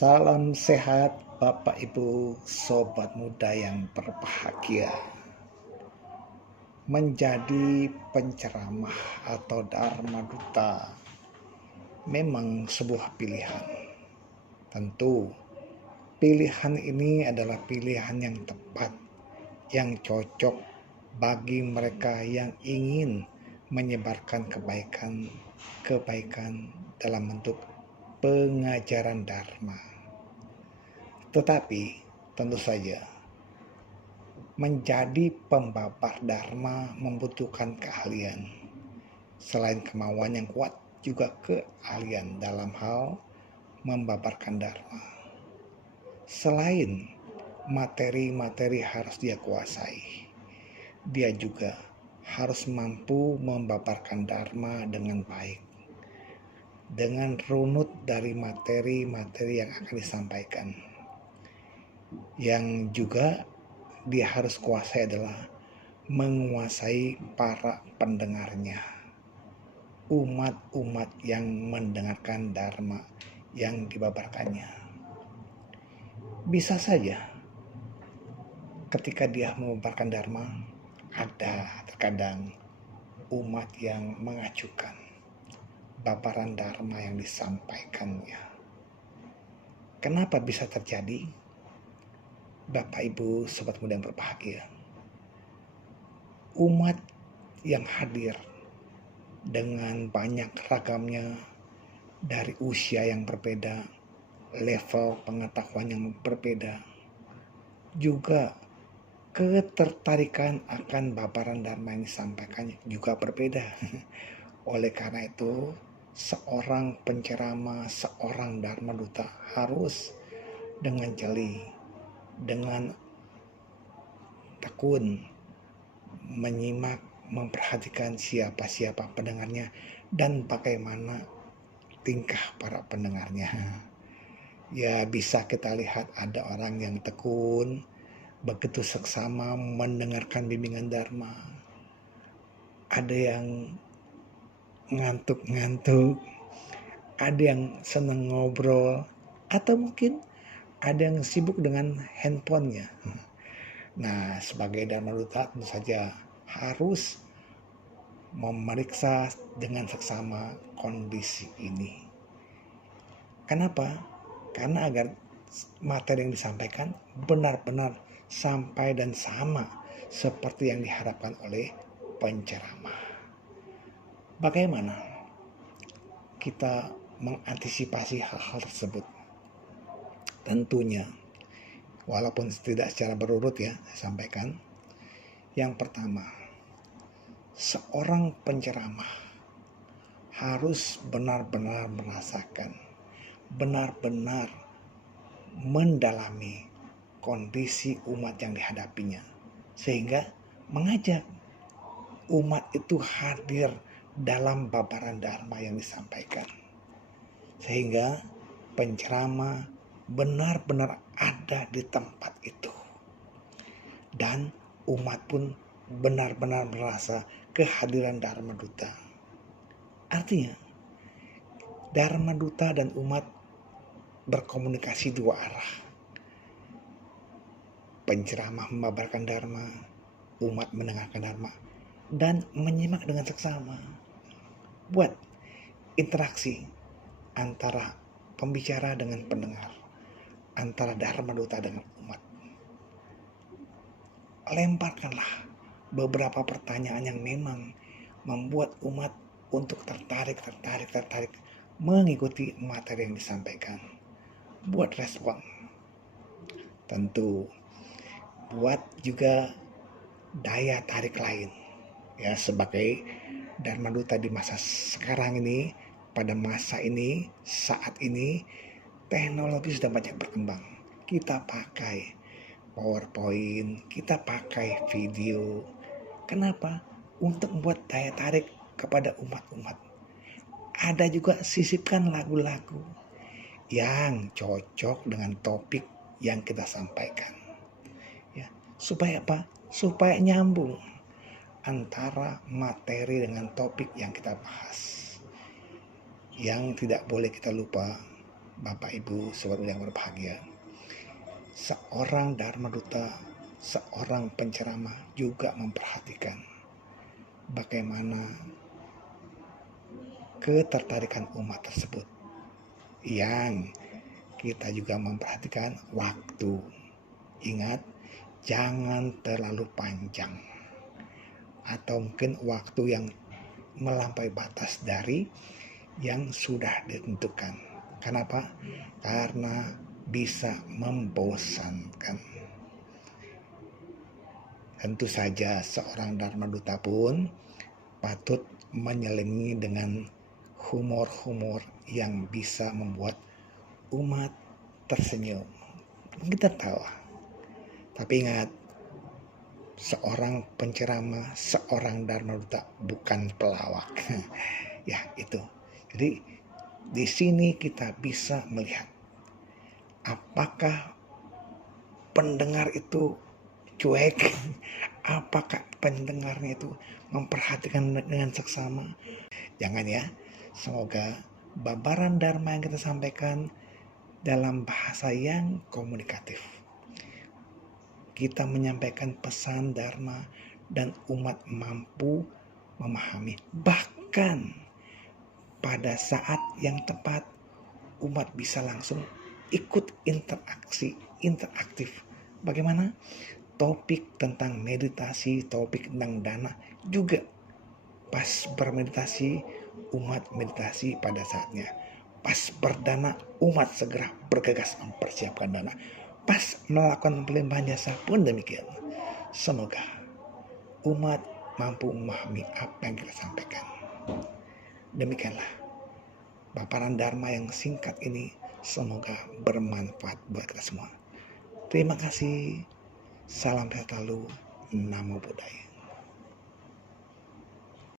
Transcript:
Salam sehat Bapak Ibu Sobat Muda yang berbahagia. Menjadi penceramah atau dharma duta memang sebuah pilihan. Tentu pilihan ini adalah pilihan yang tepat, yang cocok bagi mereka yang ingin menyebarkan kebaikan dalam bentuk pengajaran dharma. Tetapi tentu saja menjadi pembabar dharma membutuhkan keahlian. Selain kemauan yang kuat, juga keahlian dalam hal membabarkan dharma. Selain materi-materi harus dia kuasai, dia juga harus mampu membabarkan dharma dengan baik, dengan runut dari materi-materi yang akan disampaikan. Yang juga dia harus kuasai adalah menguasai para pendengarnya, umat-umat yang mendengarkan dharma yang dibabarkannya. Bisa saja ketika dia mengabarkan dharma, ada terkadang umat yang mengacuhkan babaran dharma yang disampaikannya. Kenapa bisa terjadi? Bapak Ibu Sobat Muda yang berbahagia, umat yang hadir dengan banyak ragamnya, dari usia yang berbeda, level pengetahuan yang berbeda, juga ketertarikan akan babaran dharma yang disampaikannya juga berbeda. Oleh karena itu, seorang penceramah, seorang dharma duta harus dengan jeli, dengan tekun menyimak, memperhatikan siapa-siapa pendengarnya dan bagaimana tingkah para pendengarnya. Ya, bisa kita lihat ada orang yang tekun, begitu seksama mendengarkan bimbingan dharma. Ada yang ngantuk-ngantuk, ada yang senang ngobrol, atau mungkin ada yang sibuk dengan handphonenya. Nah, sebagai dharma duta tentu saja harus memeriksa dengan seksama kondisi ini. Kenapa? Karena agar materi yang disampaikan benar-benar sampai dan sama seperti yang diharapkan oleh penceramah. Bagaimana kita mengantisipasi hal-hal tersebut? Tentunya, walaupun tidak secara berurut ya, saya sampaikan. Yang pertama, seorang penceramah harus benar-benar merasakan, benar-benar mendalami kondisi umat yang dihadapinya, sehingga mengajak umat itu hadir dalam babaran dharma yang disampaikan, sehingga penceramah benar-benar ada di tempat itu, dan umat pun benar-benar merasa kehadiran dharma duta. Artinya, dharma duta dan umat berkomunikasi dua arah. Penceramah membabarkan dharma, umat mendengarkan dharma, dan menyimak dengan seksama. Buat interaksi antara pembicara dengan pendengar, antara dharma duta dengan umat. Lemparkanlah beberapa pertanyaan yang memang membuat umat untuk tertarik mengikuti materi yang disampaikan. Buat respon. Tentu buat juga daya tarik lain. Ya, sebagai dharma duta di masa sekarang ini, pada masa ini, saat ini, teknologi sudah banyak berkembang. Kita pakai PowerPoint, kita pakai video. Kenapa? Untuk membuat daya tarik kepada umat-umat. Ada juga sisipkan lagu-lagu yang cocok dengan topik yang kita sampaikan. Ya, supaya apa? Supaya nyambung antara materi dengan topik yang kita bahas. Yang tidak boleh kita lupa Bapak Ibu Sobat yang berbahagia, seorang Dharma Duta, seorang penceramah juga memperhatikan bagaimana ketertarikan umat tersebut. Yang kita juga memperhatikan waktu. Ingat, jangan terlalu panjang atau mungkin waktu yang melampaui batas dari yang sudah ditentukan. Kenapa? Karena bisa membosankan. Tentu saja seorang Dharma Duta pun patut menyelingi dengan humor-humor yang bisa membuat umat tersenyum, kita tahu. Tapi ingat, seorang penceramah, seorang Dharma Duta bukan pelawak. Ya, itu. Jadi di sini kita bisa melihat apakah pendengar itu cuek, apakah pendengarnya itu memperhatikan dengan seksama. Jangan ya. Semoga babaran Dharma yang kita sampaikan dalam bahasa yang komunikatif. Kita menyampaikan pesan Dharma dan umat mampu memahami. Bahkan pada saat yang tepat umat bisa langsung ikut interaktif. Bagaimana? Topik tentang meditasi, topik tentang dana juga pas bermeditasi, umat meditasi pada saatnya. Pas berdana, umat segera bergegas mempersiapkan dana. Pas melakukan pelimpahan jasa pun demikian. Semoga umat mampu memahami apa yang kita sampaikan. Demikianlah paparan Dharma yang singkat ini, semoga bermanfaat buat kita semua. Terima kasih. Salam sehat selalu. Namo Buddhaya.